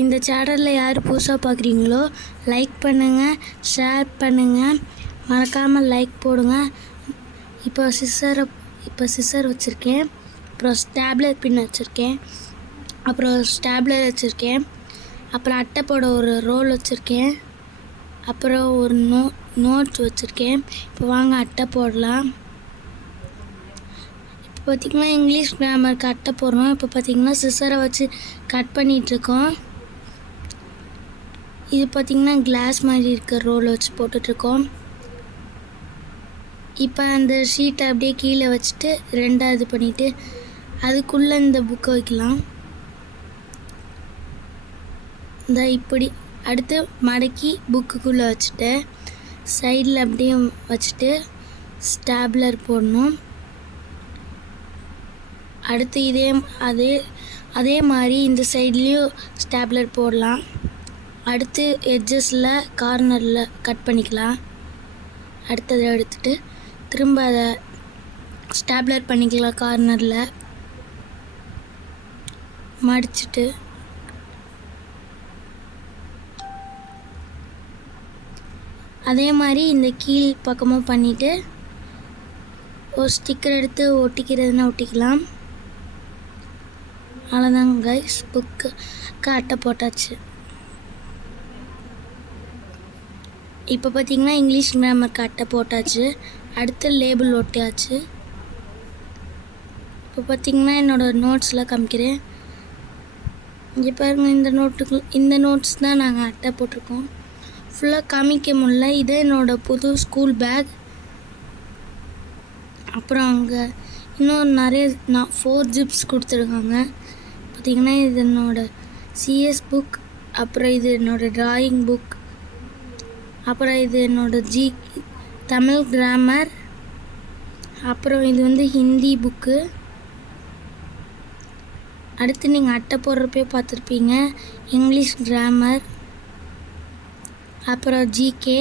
இந்த சேனலில் யார் புதுசாக பார்க்குறீங்களோ லைக் பண்ணுங்கள் ஷேர் பண்ணுங்கள் மறக்காமல் லைக் போடுங்க. இப்போ சிஸ்ஸரை இப்போ சிஸ்ஸர் வச்சுருக்கேன். அப்புறம் ஸ்டாப்லர் பின் வச்சுருக்கேன். அப்புறம் ஸ்டாப்லர் வச்சுருக்கேன். அப்புறம் அட்டை போட ஒரு ரோல் வச்சுருக்கேன். அப்புறம் ஒரு நோ நோட்ஸ் வச்சுருக்கேன். இப்போ வாங்க அட்டை போடலாம். இப்போ பார்த்திங்கன்னா இங்கிலீஷ் கிராமருக்கு அட்டை போடுறோம் இப்போ பார்த்திங்கன்னா சிசரை வச்சு கட் பண்ணிகிட்ருக்கோம் இது பார்த்திங்கன்னா கிளாஸ் மாதிரி இருக்க ரோல் வச்சு போட்டுட்ருக்கோம். இப்போ அந்த ஷீட்டை அப்படியே கீழே வச்சுட்டு ரெண்டாக இது பண்ணிவிட்டு அதுக்குள்ளே இந்த புக்கை வைக்கலாம். இந்த இப்படி. அடுத்து மடக்கி புக்குக்குள்ளே வச்சுட்டு சைடில் அப்படியே வச்சுட்டு ஸ்டாப்லர் போடணும். அடுத்து இதே அதே அதே மாதிரி இந்த சைட்லேயும் ஸ்டாப்லர் போடலாம். அடுத்து எட்ஜஸில் கார்னரில் கட் பண்ணிக்கலாம். அடுத்ததை எடுத்துட்டு திரும்ப அதை ஸ்டாப்லர் பண்ணிக்கலாம் கார்னரில் மடிச்சிட்டு. அதே மாதிரி இந்த கீழ் பக்கமும் பண்ணிவிட்டு ஒரு ஸ்டிக்கர் எடுத்து ஒட்டிக்கிறதுனா ஒட்டிக்கலாம். அவ்வளோதாங்க கைஸ் புக்கு அட்டை போட்டாச்சு. இப்போ பார்த்தீங்கன்னா இங்கிலீஷ் கிராமருக்கு அட்டை போட்டாச்சு. அடுத்து லேபிள் ஒட்டியாச்சு. இப்போ பார்த்தீங்கன்னா என்னோடய நோட்ஸ்லாம் காமிக்கிறேன். இங்கே பாருங்கள் இந்த நோட்டுக்கு இந்த நோட்ஸ் தான் நாங்கள் அட்டை போட்டிருக்கோம். ஃபுல்லாக காமிக்க முடில இது என்னோடய புது ஸ்கூல் பேக் அப்புறம் அங்கே இன்னும் நிறைய நான் ஃபோர் ஜிப்ஸ் கொடுத்துருக்காங்க. பார்த்திங்கன்னா இது என்னோடய சிஎஸ் புக் அப்புறம் இது என்னோடய ட்ராயிங் புக் அப்புறம் இது என்னோடய ஜி தமிழ் கிராமர் அப்புறம் இது வந்து ஹிந்தி புக்கு அடுத்து நீங்கள் அட்டை போடுறப்பே பார்த்துருப்பீங்க இங்கிலீஷ் கிராமர் அப்புறம் ஜிகே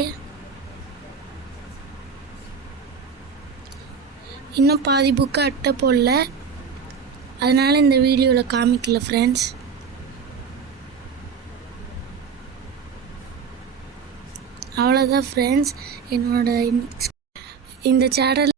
இன்னும் பாதி புக்கு அட்டை போடல. அதனால் இந்த வீடியோவில் காமிக்கல ஃப்ரெண்ட்ஸ் அவ்வளோதான் ஃப்ரெண்ட்ஸ் என்னோட இந்த சேனல்